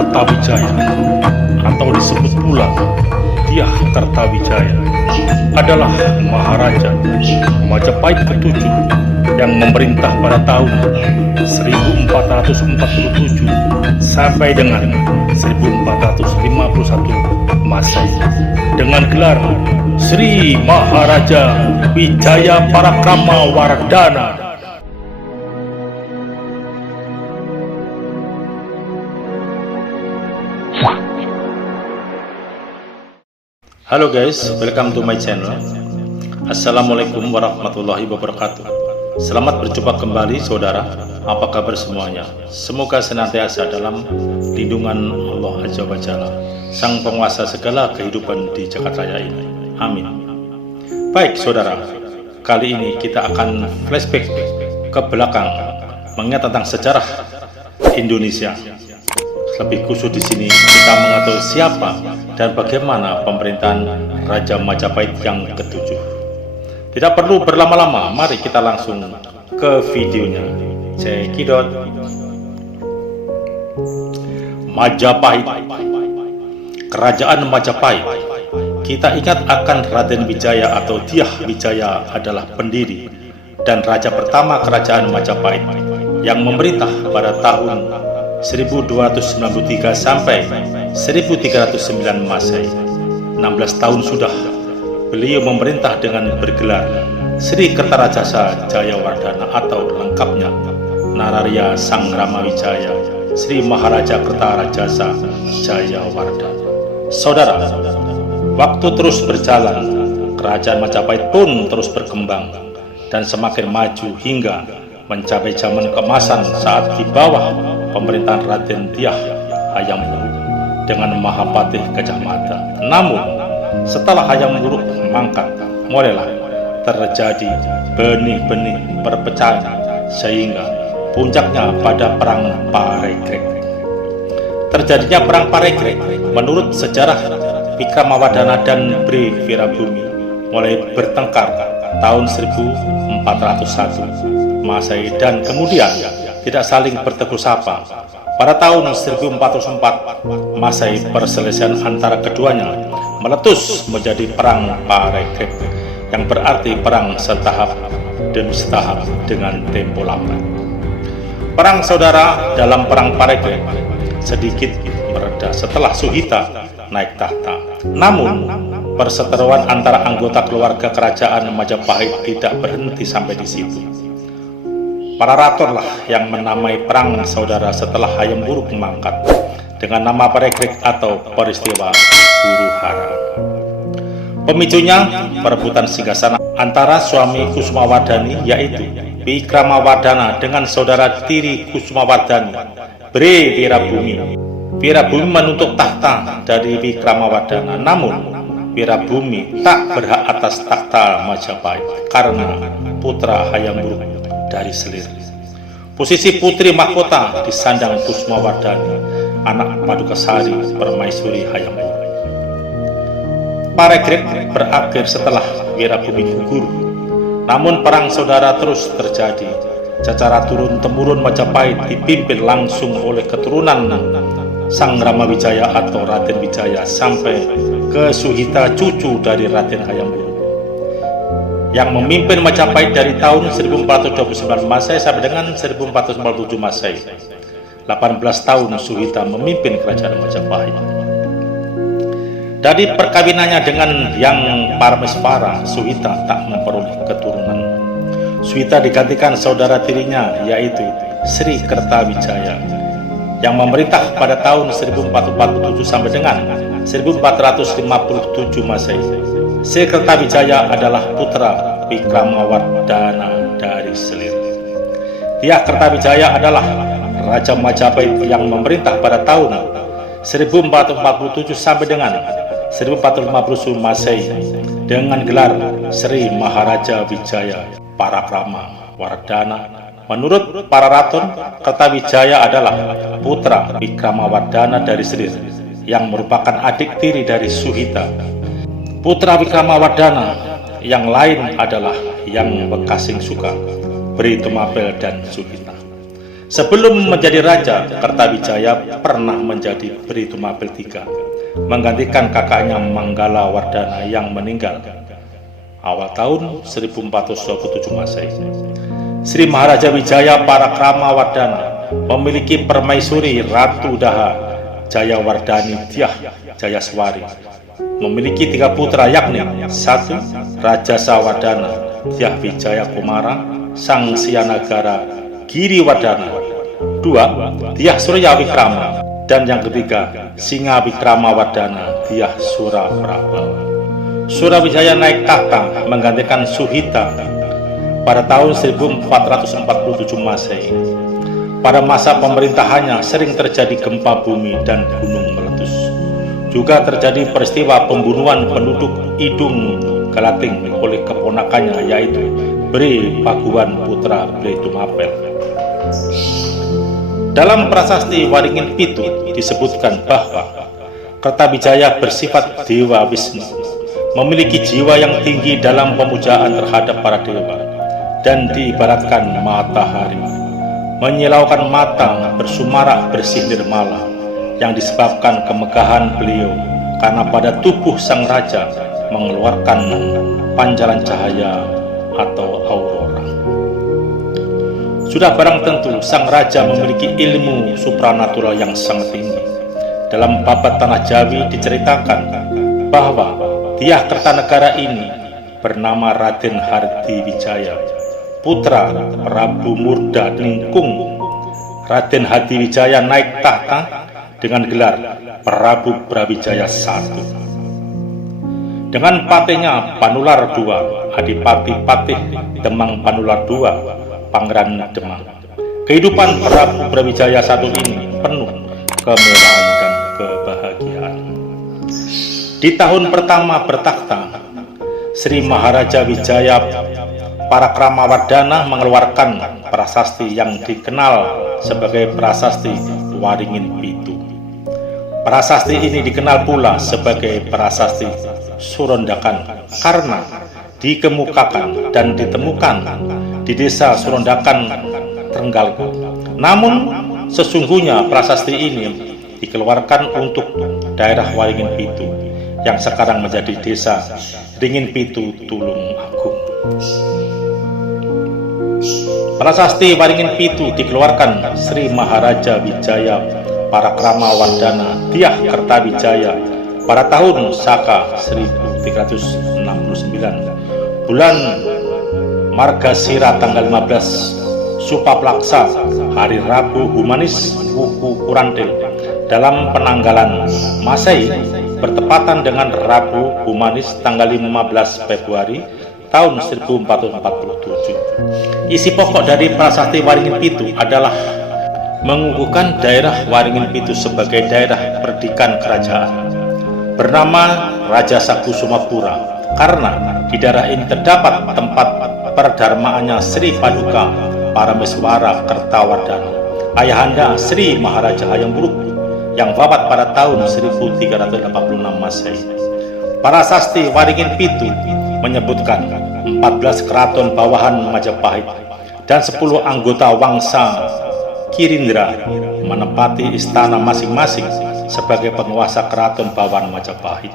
Kertawijaya atau disebut pula Dyah Kertawijaya adalah Maharaja Majapahit ke-7 yang memerintah pada tahun 1447 sampai dengan 1451 Masehi dengan gelar Sri Maharaja Wijaya Parakrama Wardana. Halo guys, welcome to my channel. Assalamualaikum warahmatullahi wabarakatuh. Selamat berjumpa kembali saudara. Apa kabar semuanya? Semoga senantiasa dalam lindungan Allah Azza wa Jalla, Sang Penguasa segala kehidupan di jagat raya ini. Amin. Baik saudara, kali ini kita akan flashback ke belakang mengingat tentang sejarah Indonesia. Lebih khusus di sini kita mengetahui siapa dan bagaimana pemerintahan Raja Majapahit yang ke-7. Tidak perlu berlama-lama, mari kita langsung ke videonya. Cekidot. Majapahit. Kerajaan Majapahit. Kita ingat akan Raden Wijaya atau Dyah Wijaya adalah pendiri dan raja pertama kerajaan Majapahit yang memerintah pada tahun 1293 sampai 1309 Masehi. 16 tahun sudah beliau memerintah dengan bergelar Sri Kertarajasa Jayawardana atau lengkapnya Nararya Sang Ramawijaya Sri Maharaja Kertarajasa Jayawardana. Saudara, waktu terus berjalan, kerajaan Majapahit pun terus berkembang dan semakin maju hingga mencapai zaman keemasan saat di bawah pemerintahan Raden Dyah Hayam Wuruk dengan Mahapatih Gajah Mada. Namun setelah Hayam Wuruk mangkat, mulailah terjadi benih-benih perpecahan sehingga puncaknya pada Perang Paregreg. Terjadinya Perang Paregreg menurut sejarah Wikramawardhana dan Bhre Wirabumi mulai bertengkar tahun 1401 Masehi dan kemudian tidak saling bertegur sapa. Pada tahun 1404 Masehi perselisihan antara keduanya meletus menjadi Perang Paregreg yang berarti perang setahap demi setahap dengan tempo lambat. Perang saudara dalam Perang Paregreg sedikit mereda setelah Suhita naik tahta. Namun perseteruan antara anggota keluarga kerajaan Majapahit tidak berhenti sampai di situ. Para ratorlah yang menamai perang saudara setelah Hayam Wuruk mangkat dengan nama Paregreg atau peristiwa huru-hara. Pemicunya perebutan singgasana antara suami Kusumawardhani yaitu Wikramawardhana dengan saudara tiri Kusumawardhani, Bhre Wirabumi. Wirabumi menuntut tahta dari Wikramawardhana, namun Wirabumi tak berhak atas tahta Majapahit karena putra Hayam Wuruk dari Selir. Posisi putri mahkota disandang Kusumawardhani, anak Padukasari permaisuri Hayam Wuruk. Paregreg berakhir setelah Wirabumi gugur. Namun perang saudara terus terjadi. Secara turun-temurun Majapahit dipimpin langsung oleh keturunan Sang Ramawijaya atau Raden Wijaya sampai ke Suhita cucu dari Raden Hayam Wuruk yang memimpin Majapahit dari tahun 1429 Masehi sampai dengan 1447 Masehi. 18 tahun Suhita memimpin kerajaan Majapahit. Dari perkawinannya dengan Yang Parameswara, Suhita tak memperoleh keturunan. Suhita digantikan saudara tirinya yaitu Sri Kertawijaya yang memerintah pada tahun 1447 sampai dengan 1457 Masehi. Sri Kertawijaya adalah putra Wikramawardhana dari Selir. Dyah Kertawijaya adalah Raja Majapahit yang memerintah pada tahun 1447 sampai dengan 1450 Masehi dengan gelar Sri Maharaja Wijaya Parakrama Wardana. Menurut para raton, Kertawijaya adalah putra Wikramawardhana dari Selir yang merupakan adik tiri dari Suhita. Putra Wikramawardhana yang lain adalah Yang Bekasing Suka, Bhre Tumapel dan Suhita. Sebelum menjadi raja, Kertawijaya pernah menjadi Bri Tumapel III, menggantikan kakaknya Manggala Wardana yang meninggal awal tahun 1427 Masehi. Sri Maharaja Wijaya Parakrama Wardana memiliki permaisuri Ratu Daha Jayawardani Dyah Jayaswari. Memiliki 3 putra, yakni 1. Raja Sawardana Dyah Wijaya Kumara Sang Sianagara Giriwardana, 2. Dyah Surya Wikrama, dan yang ketiga Singa Wikrama Wardana Dyah Suraprabha. Surawijaya naik tahta menggantikan Suhita pada tahun 1447 Masehi. Pada masa pemerintahannya sering terjadi gempa bumi dan gunung meletus. Juga terjadi peristiwa pembunuhan penduduk Idung Galating oleh keponakannya, yaitu Bri Paguwan putra Bri Tumapel. Dalam prasasti Waringin Pitu disebutkan bahwa Kertawijaya bersifat Dewa Wisnu, memiliki jiwa yang tinggi dalam pemujaan terhadap para dewa, dan diibaratkan matahari, menyilaukan mata bersumarak bersih nirmala, yang disebabkan kemegahan beliau karena pada tubuh sang raja mengeluarkan pancaran cahaya atau aurora. Sudah barang tentu sang raja memiliki ilmu supranatural yang sangat tinggi. Dalam babat Tanah Jawi diceritakan bahwa Dyah Kertanegara ini bernama Raden Hardiwijaya, putra Prabu Murda Ningkung. Raden Hardiwijaya naik tahta dengan gelar Prabu Brawijaya I. Dengan patihnya Panular II, Adipati Patih Demang Panular II, Pangeran Demang. Kehidupan Prabu Brawijaya I ini penuh kemewahan dan kebahagiaan. Di tahun pertama bertakhta, Sri Maharaja Wijaya Parakrama Wardana mengeluarkan prasasti yang dikenal sebagai Prasasti Waringin Pitu. Prasasti ini dikenal pula sebagai Prasasti Surondakan karena dikemukakan dan ditemukan di desa Surondakan, Trenggalek. Namun sesungguhnya prasasti ini dikeluarkan untuk daerah Waringin Pitu yang sekarang menjadi desa Ringin Pitu, Tulung Agung. Prasasti Waringin Pitu dikeluarkan Sri Maharaja Wijaya Parakrama Wardana Dyah Kertawijaya pada tahun Saka 1369, bulan Margasira tanggal 15 Supaplaksa, hari Rabu Humanis Wuku Kurantil dalam penanggalan Masehi, bertepatan dengan Rabu Humanis tanggal 15 Februari tahun 1447. Isi pokok dari prasasti Waringin Pitu adalah mengukuhkan daerah Waringin Pitu sebagai daerah perdikan kerajaan bernama Raja Sakusumapura, karena di daerah ini terdapat tempat perdharmaannya Sri Paduka Parameswara Kertawardana, ayahanda Sri Maharaja Hayam Wuruk yang wafat pada tahun 1386 Masehi. Prasasti Waringin Pitu menyebutkan 14 keraton bawahan Majapahit dan 10 anggota Wangsa Kirindra menempati istana masing-masing sebagai penguasa keraton bawahan Majapahit.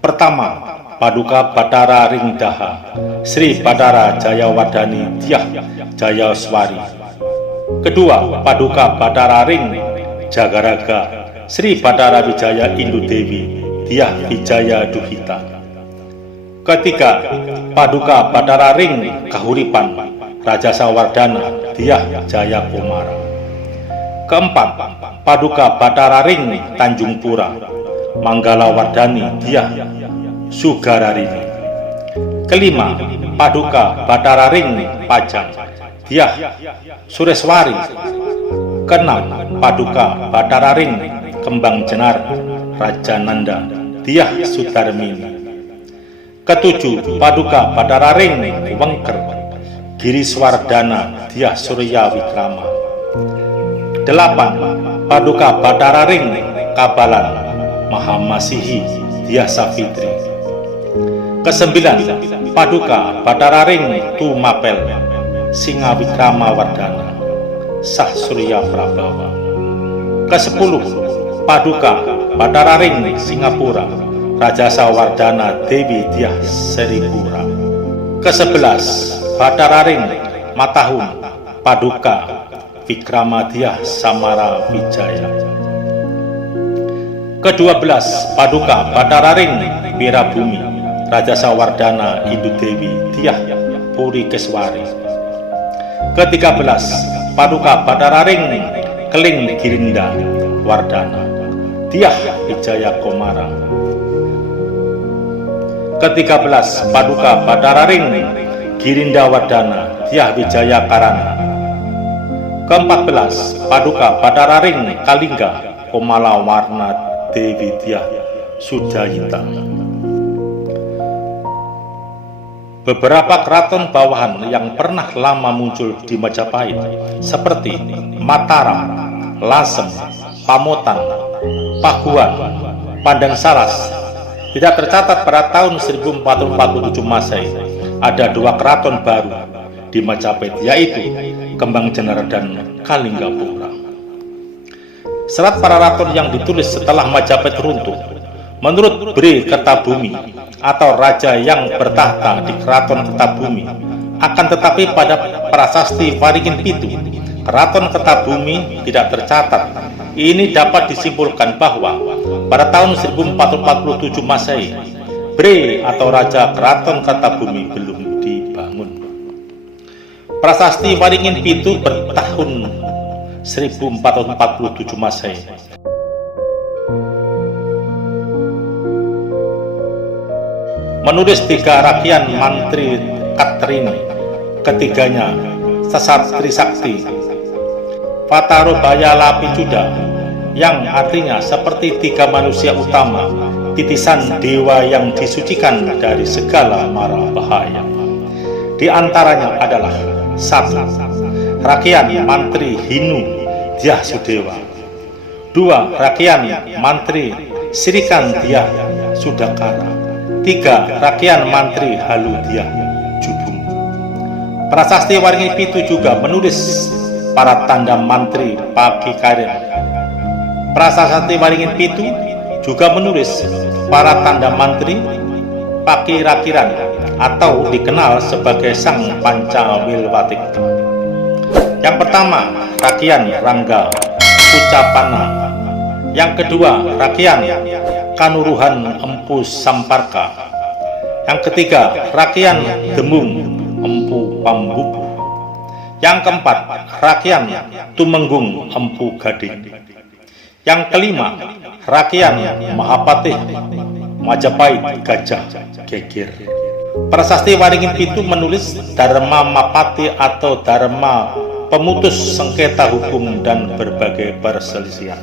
Pertama, Paduka Batara Ringdaha Sri Batara Jayawardani Dyah Jayaswari. Kedua, Paduka Batara Ring Jagaraga Sri Batara Wijaya Indudewi Dyah Wijaya Duhita. Ketiga, Paduka Batara Ring Kahuripan Raja Sawardana Dyah Jaya Kumara. Keempat, Paduka Batara Ring Tanjung Pura Manggala Wardani Dyah Sugararini. Kelima, Paduka Batara Ring Pajang Dyah Sureswari. Keenam, Paduka Batara Ring Kembang Jenar Raja Nanda Dyah Sudarmini. Ketujuh, Paduka Batara Ring Wengker Giriswardana Dyah Surya Wikrama. Delapan, Paduka Batara Ring Kabalan Mahamasihi Dyah Savitri. Kesembilan, Paduka Batara Ring Tumapel Singa Wikrama Wardana. Sah Surya Prabawa. Ke-10 Paduka Batararing Singapura Raja Sawardana Dewi Dyah Seripura. Ke-11 Batararing Matahun Paduka Vikramadyah Samara Wijaya. Ke-12 Paduka Batararing Wirabumi Raja Sawardana Indu Dewi Dyah Purikeswari. Ke-13 Paduka Batararing Keling Girinda Wardana Dyah Wijaya Komara. Ke-13 Paduka Batararing Girinda Wardana Dyah Wijaya Karana. Ke-14 Paduka Batararing Kalingga Komala Warna Dewi Dyah Sudayita. Beberapa keraton bawahan yang pernah lama muncul di Majapahit seperti Mataram, Lasem, Pamotan, Pakuan, Pandang Salas tidak tercatat pada tahun 1447 Masehi. Ada dua keraton baru di Majapahit, yaitu Kembang Jenar dan Kalinggapura. Serat para raton yang ditulis setelah Majapahit runtuh menurut Bre Kertabumi atau raja yang bertahta di Keraton Kertabumi. Akan tetapi pada prasasti Waringin Pitu, Keraton Kertabumi tidak tercatat. Ini dapat disimpulkan bahwa pada tahun 1447 Masehi, Bre atau raja Keraton Kertabumi belum dibangun. Prasasti Waringin Pitu bertahun 1447 Masehi. Menulis 3 rakyat mantri Katrini, ketiganya Sesat Trisakti, Fatarobaya Lapijuda, yang artinya seperti 3 manusia utama, titisan dewa yang disucikan dari segala mara bahaya. Di antaranya adalah 1. Rakyat Mantri Hinu Dyah Sudewa. 2. Rakyat Mantri Sirikan Dyah Sudakara. 3. Rakyat Mantri Halu Dyah Jubung. Prasasti Waringin Pitu juga menulis para tanda mantri Pakikarin. Prasasti Waringin Pitu juga menulis para tanda mantri Pakirakiran atau dikenal sebagai Sang Pancawilwatik. Yang pertama, Rakyat Rangga Ucapana. Yang kedua, Rakyat Kanuruhan Empu Samparka. Yang ketiga, Rakyat Demung Empu Pambubu. Yang keempat, Rakyat Tumenggung Empu Gading. Yang kelima, Rakyat Mahapatih Majapahit Gajah Geger. Prasasti Waringin Pitu menulis Dharma Mapati atau Dharma pemutus sengketa hukum dan berbagai perselisihan.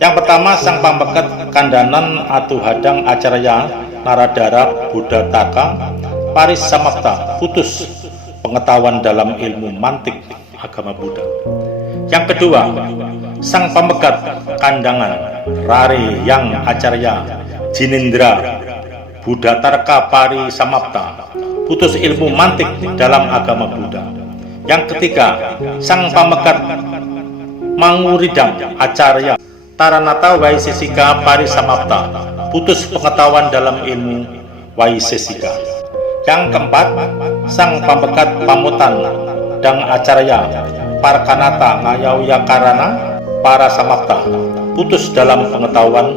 Yang pertama, Sang Pambekat Kandanan Atu Hadang Acarya Naradara Buddhataka Paris Samapta, putus pengetahuan dalam ilmu mantik agama Buddha. Yang kedua, Sang Pambekat Kandangan Rare Yang Acarya Jinindra Buddhatarka Pari Samapta, putus ilmu mantik dalam agama Buddha. Yang ketiga, Sang Pambekat Manguridam Acarya Taranata Waisesika Pari Samapta, putus pengetahuan dalam ilmu Waisesika. Yang keempat, Sang Pambekat Pamotan Dang Acarya Parkanata Ngayauya Karana Para Samapta, putus dalam pengetahuan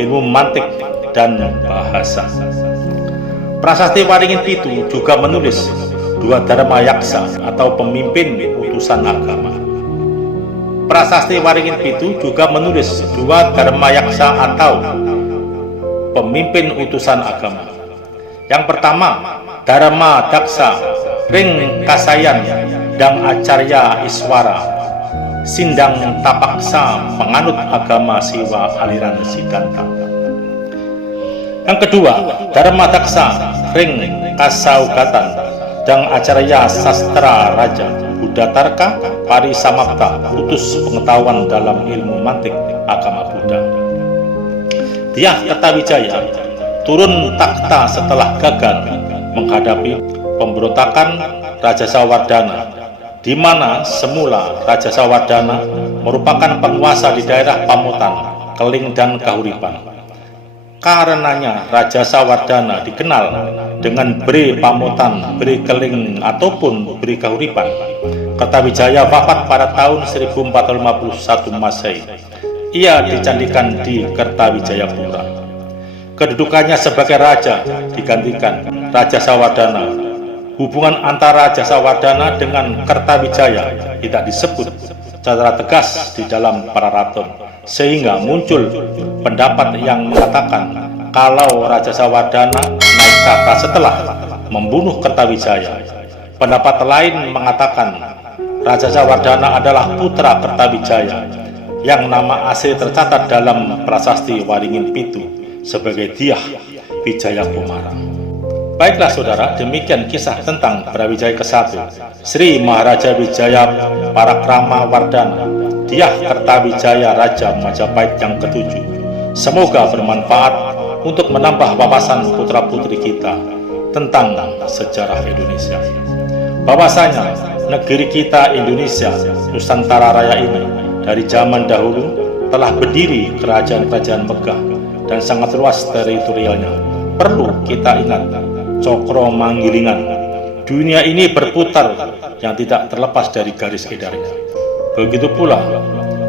ilmu mantik dan bahasa. Prasasti Waringin Pitu juga menulis 2 Dharma Yaksa atau pemimpin utusan agama. Prasasti Waringin Pitu juga menulis 2 Dharma Yaksa atau pemimpin utusan agama. Yang pertama, Dharma Daksa Ring Kasayan Dang Acarya Iswara, Sindang Tapaksa penganut agama Siwa aliran Siddhanta. Yang kedua, Dharma Daksa Ring Kasaugatan Dang Acarya Sastra Raja Buddhatarka Pari Samapta, putus pengetahuan dalam ilmu mantik agama Buddha. Dyah Kertawijaya turun takhta setelah gagal menghadapi pemberontakan Raja Sawardana di mana semula Raja Sawardana merupakan penguasa di daerah Pamotan, Keling, dan Kahuripan. Karenanya Raja Sawardana dikenal dengan Bri Pamotan, Bri Keling, ataupun Bri Kahuripan. Kertawijaya wafat pada tahun 1451 Masehi. Ia dicandikan di Kertawijayapura. Kedudukannya sebagai raja digantikan Raja Sawardana. Hubungan antara Raja Sawardana dengan Kertawijaya tidak disebut secara tegas di dalam Pararaton, sehingga muncul pendapat yang mengatakan kalau Raja Sawardana naik tahta setelah membunuh Kertawijaya. Pendapat lain mengatakan Raja Sawardana adalah putra Kertawijaya yang nama asli tercatat dalam prasasti Waringin Pitu sebagai Dyah Wijaya Komara. Baiklah saudara, demikian kisah tentang Brawijaya ke-1, Sri Maharaja Wijaya Parakrama Wardana, Dyah Kertawijaya Raja Majapahit yang ke-7. Semoga bermanfaat untuk menambah wawasan putra-putri kita tentang sejarah Indonesia. Bahwasanya negeri kita Indonesia, Nusantara Raya ini, dari zaman dahulu telah berdiri kerajaan-kerajaan megah dan sangat luas teritorialnya. Perlu kita ingat Cokro Manggilingan, dunia ini berputar yang tidak terlepas dari garis edarnya. Begitu pula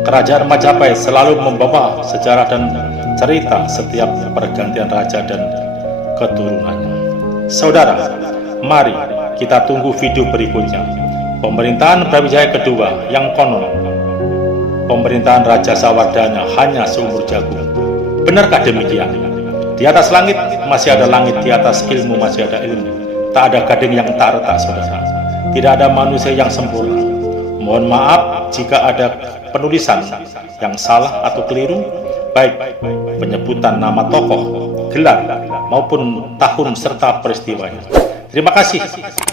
kerajaan Majapahit selalu membawa sejarah dan cerita setiap pergantian raja dan keturunannya. Saudara, mari kita tunggu video berikutnya. Pemerintahan Brawijaya kedua yang konon pemerintahan Raja Sawardana hanya seumur jagung. Benarkah demikian? Di atas langit masih ada langit, di atas ilmu masih ada ilmu. Tak ada gading yang tak retak, saudara. Tidak ada manusia yang sempurna. Mohon maaf jika ada penulisan yang salah atau keliru, baik penyebutan nama tokoh, gelar, maupun tahun serta peristiwanya. Terima kasih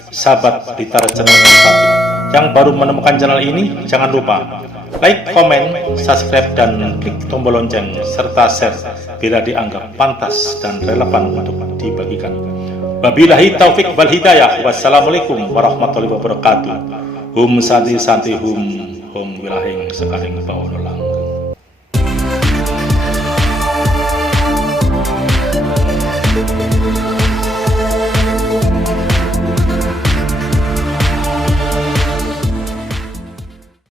sahabat Blitar Channel 1. Yang baru menemukan channel ini, jangan lupa like, komen, subscribe, dan klik tombol lonceng serta share bila dianggap pantas dan relevan untuk dibagikan. Wabillahi taufik wal hidayah. Wassalamualaikum warahmatullahi wabarakatuh. Hum santi santi hum wilahing sekaring bawonola.